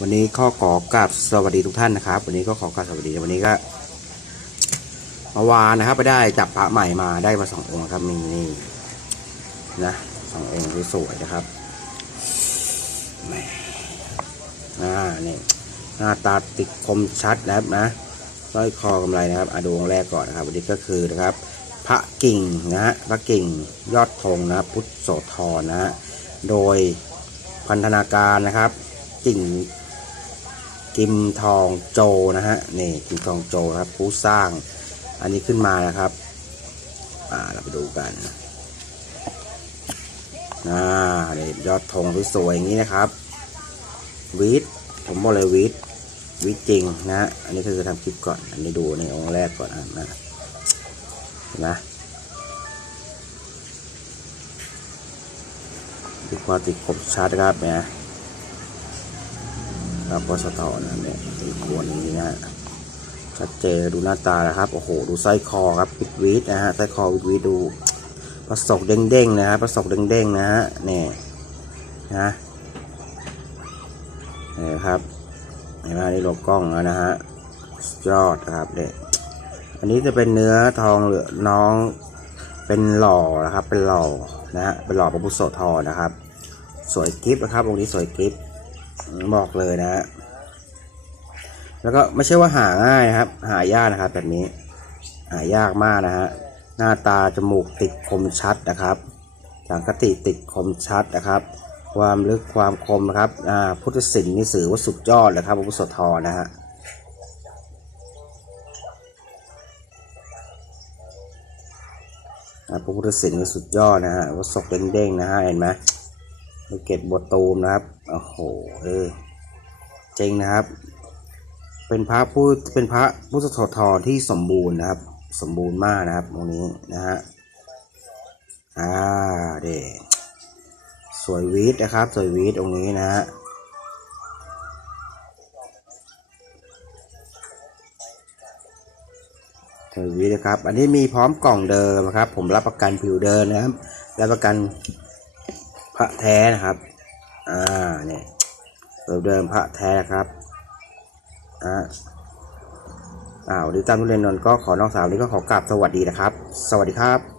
วันนี้ข้อขอกราบสวัสดีทุกท่านนะครับ วันนี้ก็ขอกราบสวัสดีวันนี้ก็เมื่อวานนะครับ ไปได้จับพระใหม่มาได้มาสององค์ครับมีนี่นะสององค์ที่สวยนะครับแหมอ่านี่หน้าตาติดคมชัดนะครับนะสร้อยคอกำไรนะครับอดูองค์แรกก่อนนะครับ วันนี้ก็คือนะครับ พระกิ่งนะฮะพระกิ่งยอดธงนะ พุทธโสธรนะฮะโดย พันธนาการนะครับ กิ่งกิมทองโจนะฮะนี่กิมทองโจครับผู้สร้างอันนี้ขึ้นมานะครับอ่าเราไปดูกันอ่านี่ยอดธงสวยๆอย่างนี้นะครับวีดผมบอกเลยวีดวีดจริงนะฮะอันนี้คือทำคลิปก่อน อันนี้ดูในองค์แรกก่อนอะนะ ดูความติดคมชัดนะครับเนี่ยแล้วก็สะท้อนนะเนี่ยเป็นขวดอย่างนี้นะฮะชัดเจนดูหน้าตานะครับ โอ้โห ดูสร้อยคอครับวิดวิดนะฮะสร้อยคอวิดวิดดูประสกเด้งๆนะฮะประสกเด้งๆนะฮะเนี่ยนะนี่ครับเห็นไหมนี่โลบกล้องแล้วนะฮะยอดครับเนี่ยอันนี้จะเป็นเนื้อทองเหลือน้อง เป็นหล่อนะครับ เป็นหล่อนะฮะเป็นหล่อพระพุทธโสธรนะครับ สวยกิฟนะครับองค์นี้สวยกิฟบอกเลยนะฮะแล้วก็ไม่ใช่ว่าหาง่ายครับ หายากนะครับ แบบนี้ หายากมากนะฮะหน้าตาจมูกติดคมชัดนะครับสังคติติดคมชัดนะครับ ความลึกความคมนะครับพุทธศิลป์นี่สื่อว่าสุดยอดเลยครับพระพุทธโสธรนะฮะ พระพุทธศิลป์สุดยอดนะฮะวัสกเด้งๆนะฮะเห็นไหมเก็บบทตูมนะครับโอ้โหเอ้ยเจ๋งนะครับ เป็นพระผู้เป็นพระพุทธโสธรที่สมบูรณ์นะครับ สมบูรณ์มากนะครับตรงนี้นะฮะอ่าเด็สวยวีดนะครับ สวยวีดตรงนี้นะฮะ สวยวีดนะครับ อันนี้มีพร้อมกล่องเดิมนะครับ ผมรับประกันผิวเดินนะครับ รับประกันพระแท้นะครับ อ่าเนี่ยเดิมเดิมพระแท้ครับอ่าอ่าวันนี้ตามทุเรียนนนท์ก็ขอน้องสาวนนี้ก็ขอกราบสวัสดีนะครับ สวัสดีครับ